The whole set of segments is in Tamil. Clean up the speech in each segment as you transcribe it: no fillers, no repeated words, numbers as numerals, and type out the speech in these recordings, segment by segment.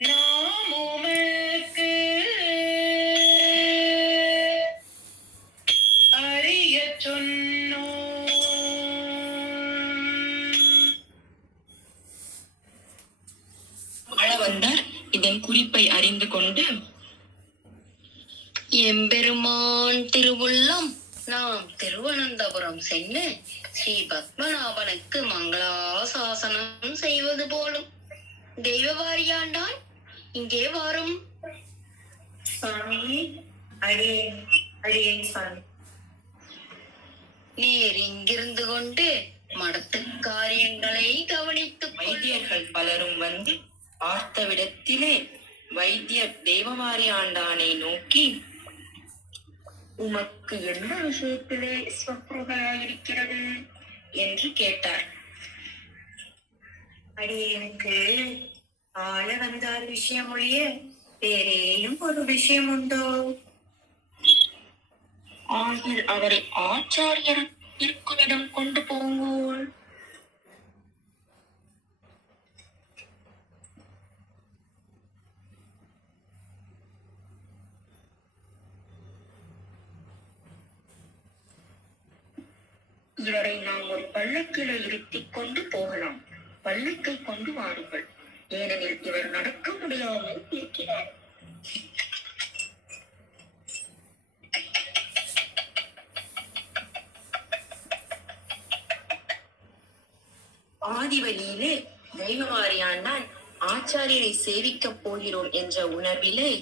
நாமுமக்கு அறிய சொன்னோம். ஆளவந்தார் இதன் குறிப்பை அறிந்து கொண்டு, எம்பெருமான் திருவுள்ளம் நாம் திருவனந்தபுரம் சென்று ஸ்ரீ பத்மநாபனுக்கு மங்களாசாசனம் செய்வது போலும். தெய்வவாரியாண்டான் இங்கே வாரும். சுவாமி, அடியேன் சுவாமி. நீர் இங்கிருந்து கொண்டு மடத்து காரியங்களை கவனித்து. வைத்தியர்கள் பலரும் வந்து பார்த்தவிடத்திலே வைத்தியர் தேவவாரி ஆண்டானை நோக்கி, உமக்கு என்ன விஷயத்திலே ஸ்வப்ருகராயிருக்கிறது என்று கேட்டார். அடியேனுக்கு ஆள வந்தார் விஷயம் ஒழிய வேறேயும் ஒரு விஷயம் உண்டோ? ஆகில் அவரை ஆச்சாரியர் இருக்குமிடம் கொண்டு போங்கோள். இவரை நாம் ஒரு பல்லக்கில இருத்திக் கொண்டு போகலாம். பல்லக்கை கொண்டு வாருங்கள், ஏனெனில் இவர் நடக்க முடியாமல் இருக்கிறார். ஆதிவழியிலே தெய்வவாரியாண்டான் ஆச்சாரியரை சேவிக்கப் போகிறோம் என்ற உணர்விலே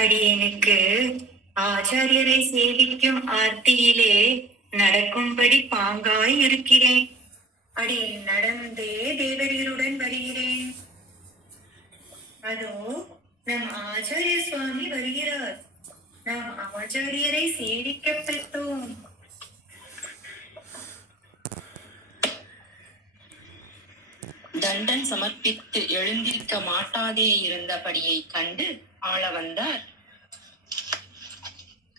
அடியேனுக்கு ஆச்சாரியரை சேவிக்கும் ஆர்த்தியிலே நடக்கும்படி பாங்காய் இருக்கிறேன். அடியேன் நடந்தே தேவர்களுடன் வருகிறேன். அதோ நம் ஆச்சாரிய சுவாமி வருகிறார். நாம் ஆச்சாரியரை சேவிக்க பெற்றோம். தண்டன் சமர்ப்பித்து எழுந்திருக்க மாட்டாதே இருந்தபடியை கண்டு ஆள வந்தார்.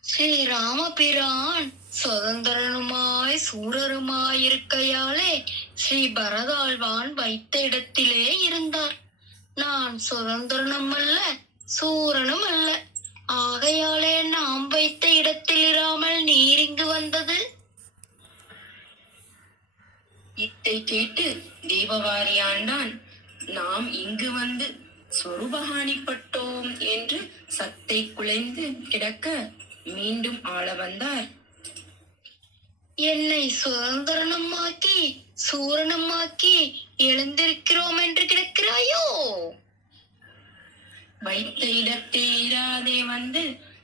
ஸ்ரீராமபிரான் சுதந்திரனுமாய் சூரருமாயிருக்கையாலே ஸ்ரீ பரதாழ்வான் வைத்த இடத்திலே இருந்தார். நான் சுதந்திரனும் அல்ல சூரனும் அல்ல, ஆகையாலே நாம் வைத்த இடத்தில் இராமல் நீர் இங்கு வந்தது. இத்தை கேட்டு தேவவாரியாண்டான், நாம் இங்கு வந்து சொருபகாணிப்பட்டோம் என்று சத்தை குலைந்து கிடக்க மீண்டும் ஆள வந்தார். என்னை சுதந்திரனமாக்கி சூரனமாக்கி எழுந்திருக்கிறோம் என்று கிடக்கிறாயோ? வைத்த இடத்தே இராதே வந்து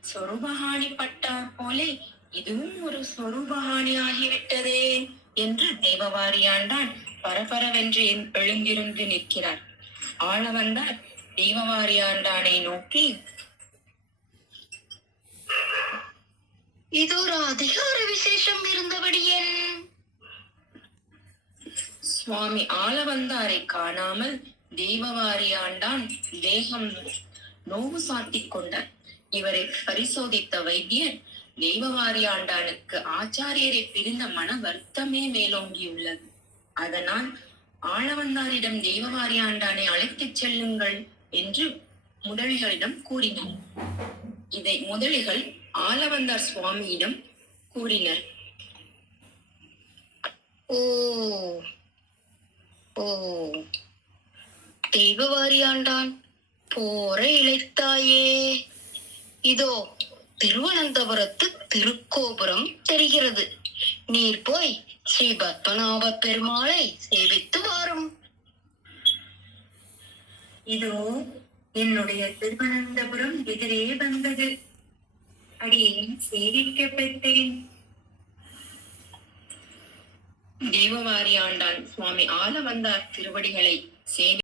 சொருபகாணி பட்டார் போலே இதுவும் ஒரு சொருபகாணி ஆகிவிட்டதே என்று தேவவாரியாண்டான் பரபரவென்று எழுந்திருந்து நிற்கிறார். ஆள வந்தார் தேவவாரியாண்டானை நோக்கி, இது ஒரு அதிகார விசேஷம் இருந்தபடியேன். சுவாமி ஆள வந்தாரை காணாமல் தேவவாரியாண்டான் தேகம் நோவு சாத்திக் கொண்டார். இவரை பரிசோதித்த வைத்தியர் தேவவாரியாண்டானுக்கு ஆச்சாரியரை பிரிந்த மன வருத்தமே மேலோங்கியுள்ளது. அதனால் ஆளவந்தாரிடம் தேவவாரியாண்டானை அழைத்துச் செல்லுங்கள் என்று முதலிகளிடம் கூறினார். இதை முதலிகள் ஆளவந்தார் சுவாமியிடம் கூறினர். ஓ ஓ தெய்வவாரியாண்டான், போர இழைத்தாயே. இதோ திருவனந்தபுரத்து திருக்கோபுரம் தெரிகிறது. நீர் போய் ஸ்ரீ பத்மநாப பெருமாளை சேவித்து வாரும். இதோ என்னுடைய திருவனந்தபுரம் எதிரே வந்தது. அடியேன் சேவிக்கப்பட்டேன். தேவவாரியாண்டான் சுவாமி ஆளவந்தார் திருவடிகளை சேவி